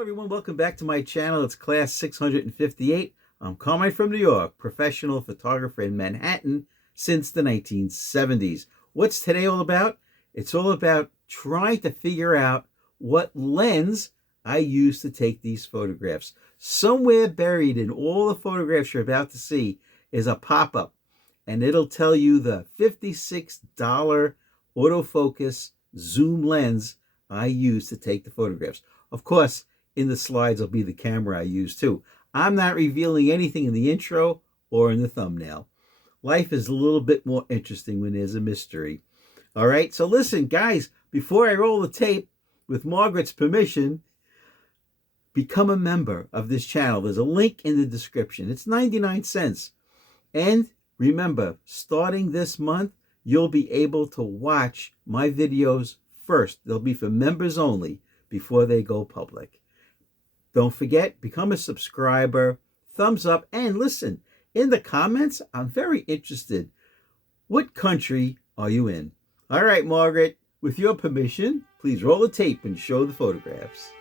Hello everyone, welcome back to my channel. It's class 658. I'm Carmine from New York, professional photographer in Manhattan since the 1970s. What's today all about? It's all about trying to figure out what lens I use to take these photographs. Somewhere buried in all the photographs you're about to see is a pop-up, and it'll tell you the $56 autofocus zoom lens I use to take the photographs. Of course, in the slides will be the camera I use too. I'm not revealing anything in the intro or in the thumbnail. Life is a little bit more interesting when there's a mystery. All right, so listen, guys, before I roll the tape, with Margaret's permission, become a member of this channel. There's a link in the description. It's 99 cents. And remember, starting this month, you'll be able to watch my videos first. They'll be for members only before they go public. Don't forget, become a subscriber, thumbs up, and listen, in the comments, I'm very interested. What country are you in? All right, Margaret, with your permission, please roll the tape and show the photographs.